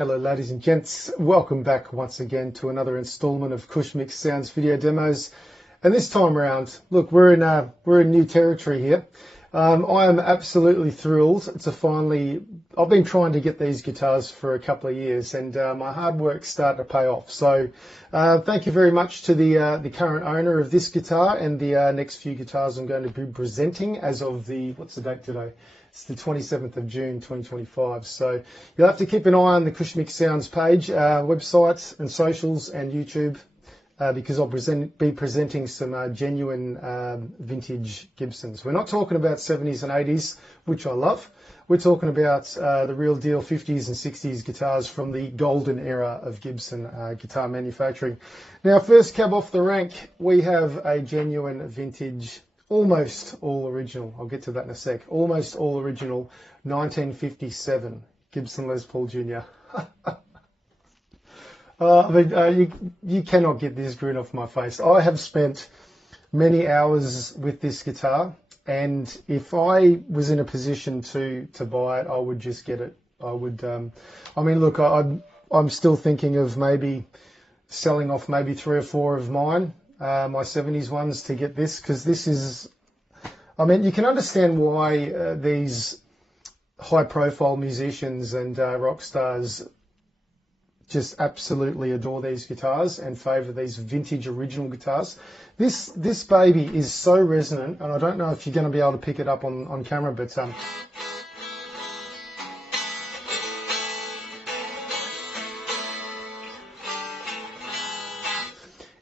Hello ladies and gents, welcome back once again to another installment of Cushmic Sounds video demos. And this time around, look, we're in new territory here. I am absolutely thrilled to finally, I've been trying to get these guitars for a couple of years, and my hard work's starting to pay off. So thank you very much to the current owner of this guitar and the next few guitars I'm going to be presenting as of the, what's the date today? It's the 27th of June 2025. So you'll have to keep an eye on the Cushmic Sounds page, website and socials and YouTube, because I'll be presenting some genuine vintage Gibsons. We're not talking about 70s and 80s, which I love. We're talking about the real deal 50s and 60s guitars from the golden era of Gibson guitar manufacturing. Now, first cab off the rank, we have a genuine vintage, almost all original. I'll get to that in a sec. Almost all original 1957 Gibson Les Paul Jr. You cannot get this grin off my face. I have spent many hours with this guitar, and if I was in a position to buy it, I would just get it. I would. I mean, look, I'm still thinking of maybe selling off maybe 3 or 4 of mine, my 70s ones, to get this, because this is. I mean, you can understand why these high-profile musicians and rock stars just absolutely adore these guitars and favour these vintage original guitars. This baby is so resonant, and I don't know if you're going to be able to pick it up on camera, but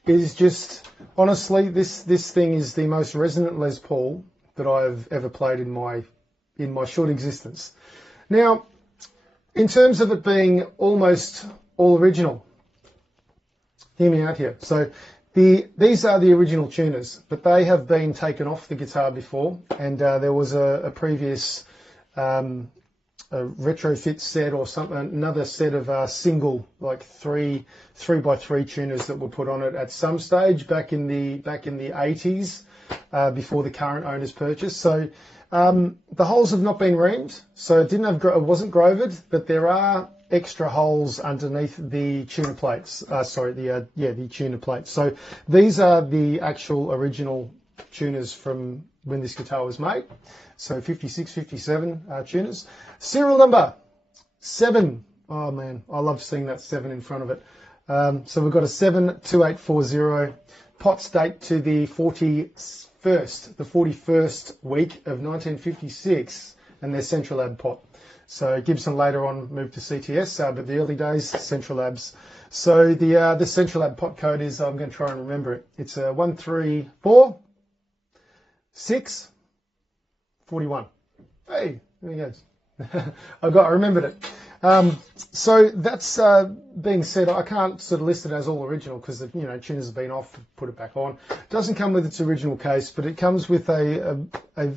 it is just, honestly, this thing is the most resonant Les Paul that I've ever played in my short existence. Now, in terms of it being almost all original, hear me out here. So these are the original tuners, but they have been taken off the guitar before, and there was a previous retrofit set or something, another set of single, like 3x3 tuners that were put on it at some stage back in the 80s, before the current owner's purchase. So the holes have not been reamed, so it wasn't grovered, but there are extra holes underneath the tuner plates. The tuner plates. So these are the actual original tuners from when this guitar was made. So 56, 57 tuners. Serial number 7. Oh man, I love seeing that 7 in front of it. So we've got a 72840. Pots date to the 41st week of 1956, and they're Central Lab pot. So Gibson later on moved to CTS, but the early days, Central Labs. So the Central Lab pot code is, I'm going to try and remember it. It's 134641. Hey, there he goes. I remembered it. So that's being said, I can't sort of list it as all original because the tuners have been off, put it back on. It doesn't come with its original case, but it comes with a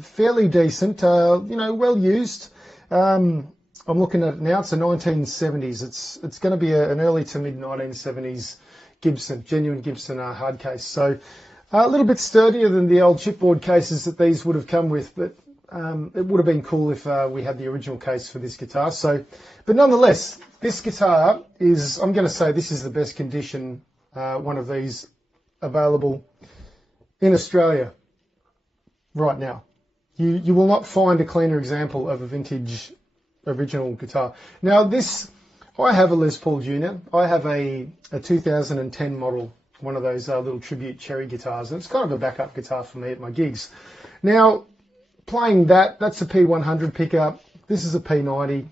fairly decent, well used. I'm looking at it now. It's a 1970s. It's going to be an early to mid 1970s Gibson, genuine Gibson hard case. So a little bit sturdier than the old chipboard cases that these would have come with, but it would have been cool if we had the original case for this guitar. So, but nonetheless, this guitar is, I'm going to say this is the best condition one of these available in Australia right now. You will not find a cleaner example of a vintage original guitar. Now this, I have a Les Paul Jr. I have a 2010 model, one of those little tribute cherry guitars, and it's kind of a backup guitar for me at my gigs. Now, playing that's a P100 pickup. This is a P90.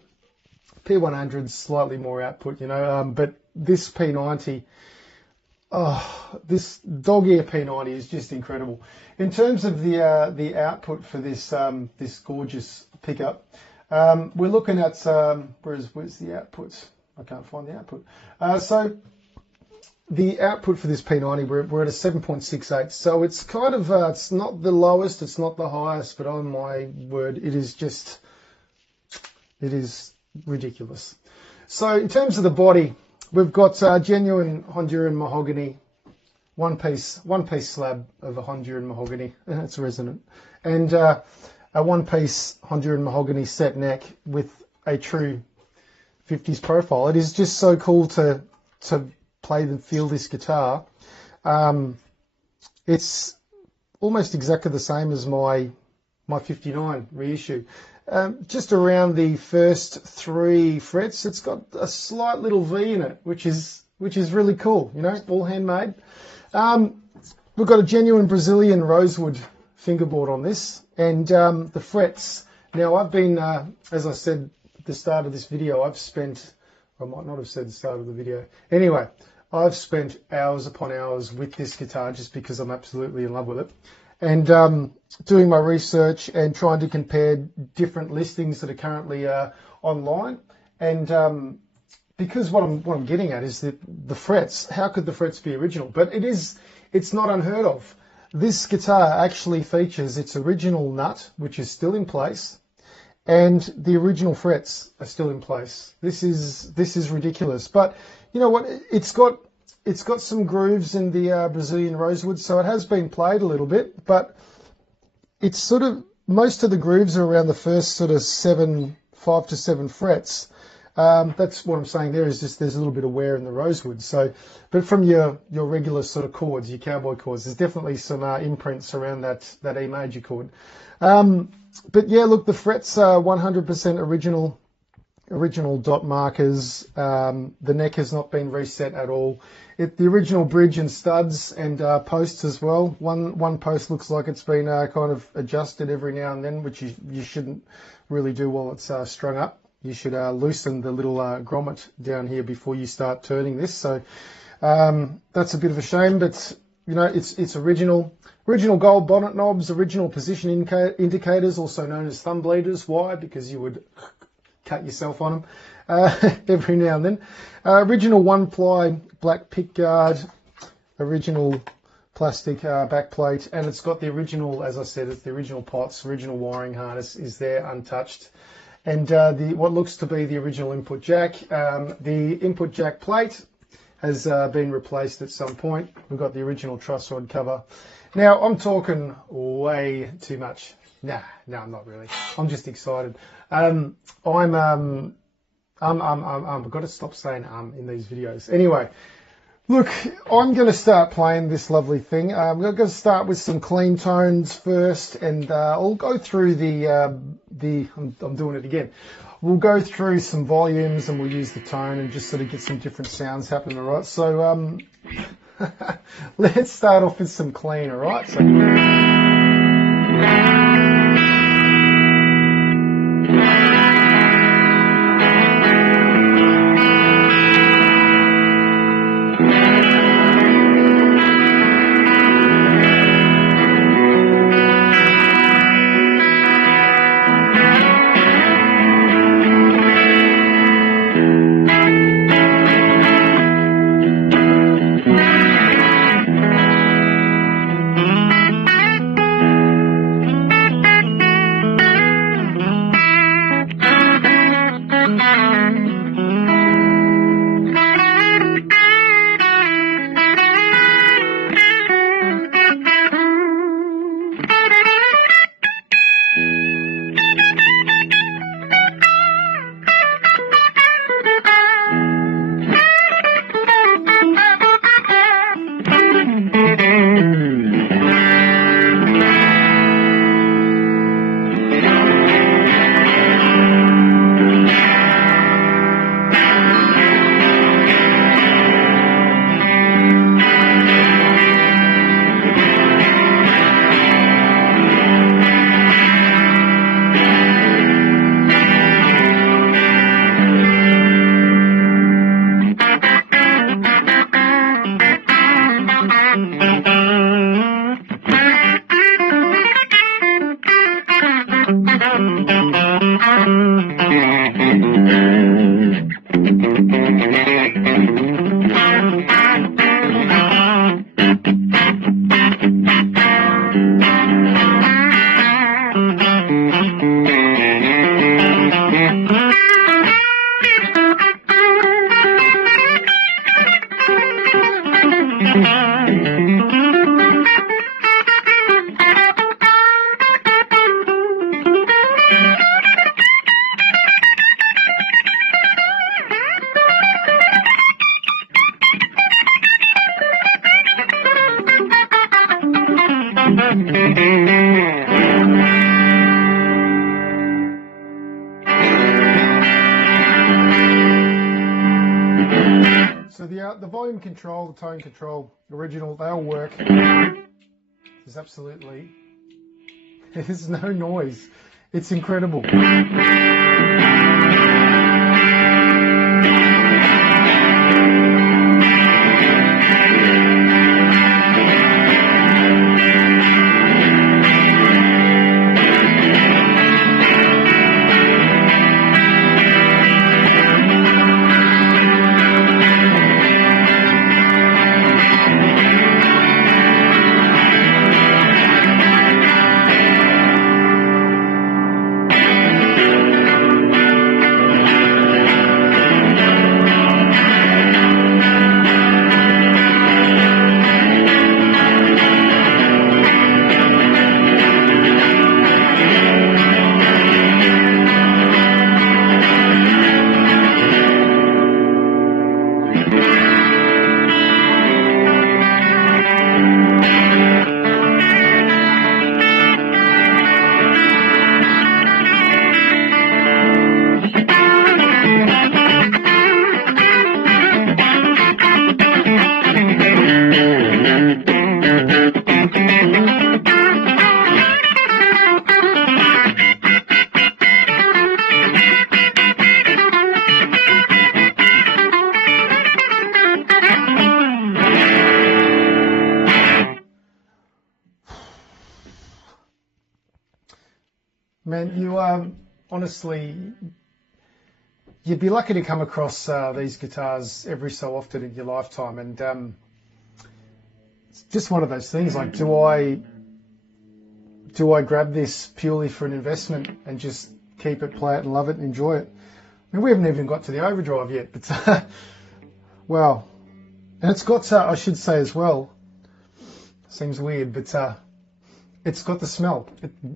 P100's slightly more output, but this P90, this dogear P90 is just incredible. In terms of the output for this this gorgeous pickup, we're looking at where's the output? I can't find the output. So the output for this P90, we're at a 7.68. So it's kind of it's not the lowest, it's not the highest, but oh my word, it is ridiculous. So in terms of the body, we've got genuine Honduran Mahogany, one piece slab of a Honduran Mahogany. It's resonant, and a one piece Honduran Mahogany set neck with a true 50s profile. It is just so cool to play and feel this guitar. It's almost exactly the same as my 59 reissue. Just around the first 3 frets, it's got a slight little V in it, which is really cool, you know, all handmade. We've got a genuine Brazilian Rosewood fingerboard on this, and the frets. Now, I've been, as I said at the start of this video, I might not have said the start of the video. Anyway, I've spent hours upon hours with this guitar just because I'm absolutely in love with it. And doing my research and trying to compare different listings that are currently online. And because what I'm getting at is that the frets, how could the frets be original? But it's not unheard of. This guitar actually features its original nut, which is still in place, and the original frets are still in place. This is ridiculous. But you know what? It's got some grooves in the Brazilian Rosewood, so it has been played a little bit, but it's sort of, most of the grooves are around the first sort of 5 to 7 frets. That's what I'm saying there, is just there's a little bit of wear in the Rosewood. So, but from your regular sort of chords, your cowboy chords, there's definitely some imprints around that E major chord. But yeah, look, the frets are 100% original dot markers. The neck has not been reset at all. The original bridge and studs and posts as well. One post looks like it's been kind of adjusted every now and then, which you shouldn't really do while it's strung up. You should loosen the little grommet down here before you start turning this. So that's a bit of a shame, but you know, it's original. Original gold bonnet knobs, original position indicators, also known as thumb bleeders. Why? Because you would cut yourself on them every now and then. Original one-ply black pick guard, original plastic backplate, and it's got the original, as I said, it's the original pots, original wiring harness is there untouched. And what looks to be the original input jack. The input jack plate has been replaced at some point. We've got the original truss rod cover. Now, I'm talking way too much. No, I'm not really. I'm just excited. I've got to stop saying in these videos. Anyway, look, I'm going to start playing this lovely thing. I'm going to start with some clean tones first, and I'll go through I'm doing it again. We'll go through some volumes and we'll use the tone and just sort of get some different sounds happening, all right? So let's start off with some clean, all right? So, So the volume control, the tone control, original, they all work. There's absolutely, there's no noise. It's incredible. Man, you honestly, you'd be lucky to come across these guitars every so often in your lifetime, and it's just one of those things. Like, do I grab this purely for an investment and just keep it, play it, and love it, and enjoy it? I mean, we haven't even got to the Overdrive yet, but wow. And it's got, I should say as well, seems weird, but it's got the smell.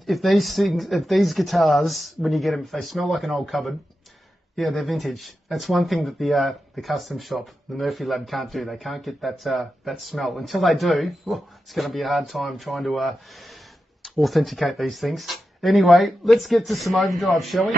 If these guitars, when you get them, if they smell like an old cupboard, yeah, they're vintage. That's one thing that the custom shop, the Murphy Lab, can't do. They can't get that smell. Until they do, it's going to be a hard time trying to authenticate these things. Anyway, let's get to some Overdrive, shall we?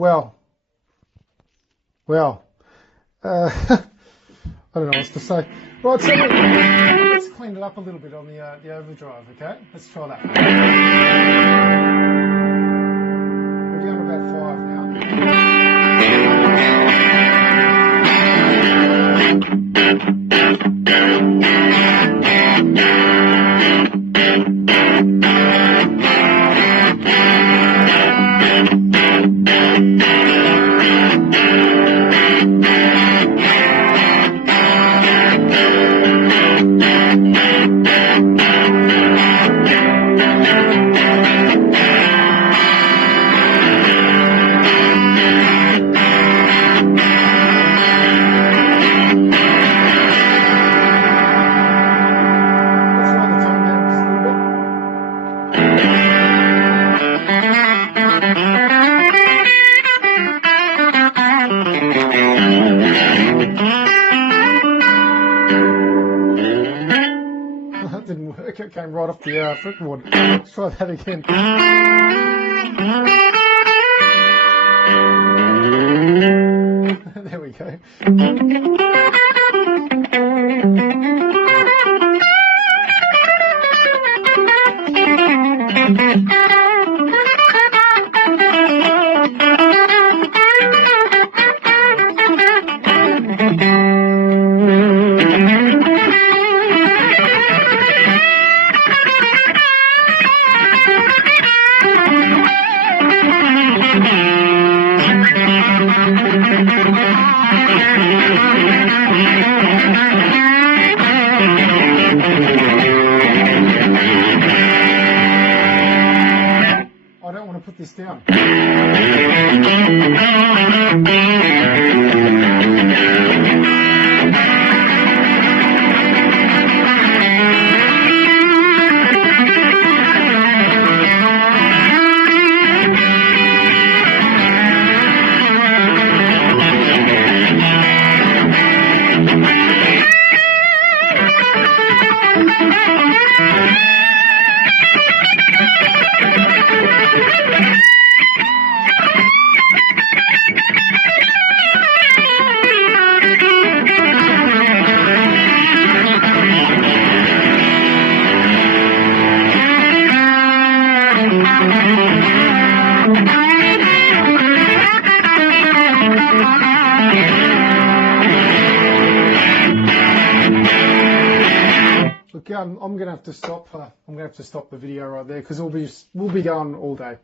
well, I don't know what to say. Right, so let's clean it up a little bit on the overdrive, okay? Let's try that. We're down to about 5 now. It came right off the fingerboard. Let's try that again. There we go. I don't want to put this down. Look, I'm going to have to stop. I'm going to have to stop the video right there because we'll be going all day.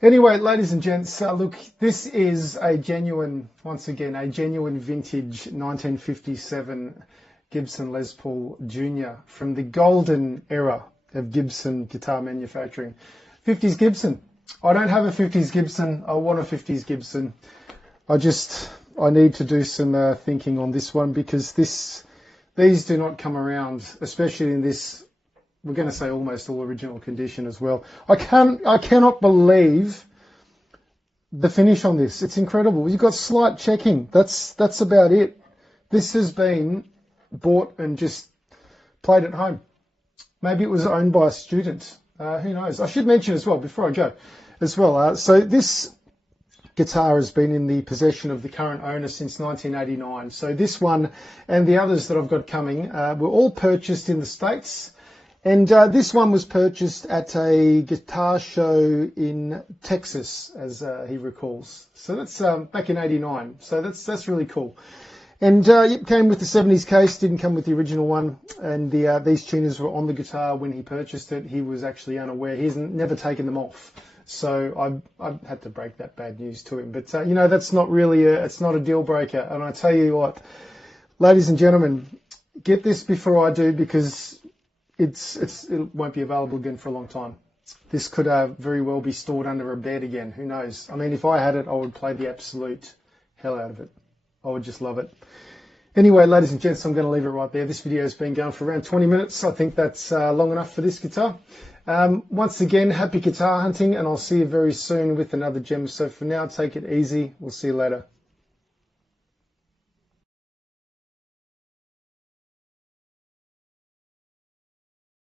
Anyway, ladies and gents, look, this is a genuine, once again, a genuine vintage 1957 Gibson Les Paul Jr. from the golden era of Gibson guitar manufacturing. 50s Gibson. I don't have a 50s Gibson. I want a 50s Gibson. I need to do some thinking on this one because these do not come around, especially in this, we're going to say almost all original condition as well. I cannot believe the finish on this. It's incredible. You've got slight checking. That's about it. This has been bought and just played at home. Maybe it was owned by a student. Who knows? I should mention as well, before I go, as well. So this guitar has been in the possession of the current owner since 1989. So this one and the others that I've got coming were all purchased in the States. And this one was purchased at a guitar show in Texas, as he recalls. So that's back in '89. So that's really cool. And it came with the 70s case, didn't come with the original one. And these tuners were on the guitar when he purchased it. He was actually unaware. He's never taken them off. So I had to break that bad news to him. But, that's not really it's not a deal breaker. And I tell you what, ladies and gentlemen, get this before I do because it won't be available again for a long time. This could very well be stored under a bed again. Who knows? I mean, if I had it, I would play the absolute hell out of it. I would just love it. Anyway, ladies and gents, I'm going to leave it right there. This video has been going for around 20 minutes. I think that's long enough for this guitar. Once again, happy guitar hunting, and I'll see you very soon with another gem. So for now, take it easy. We'll see you later.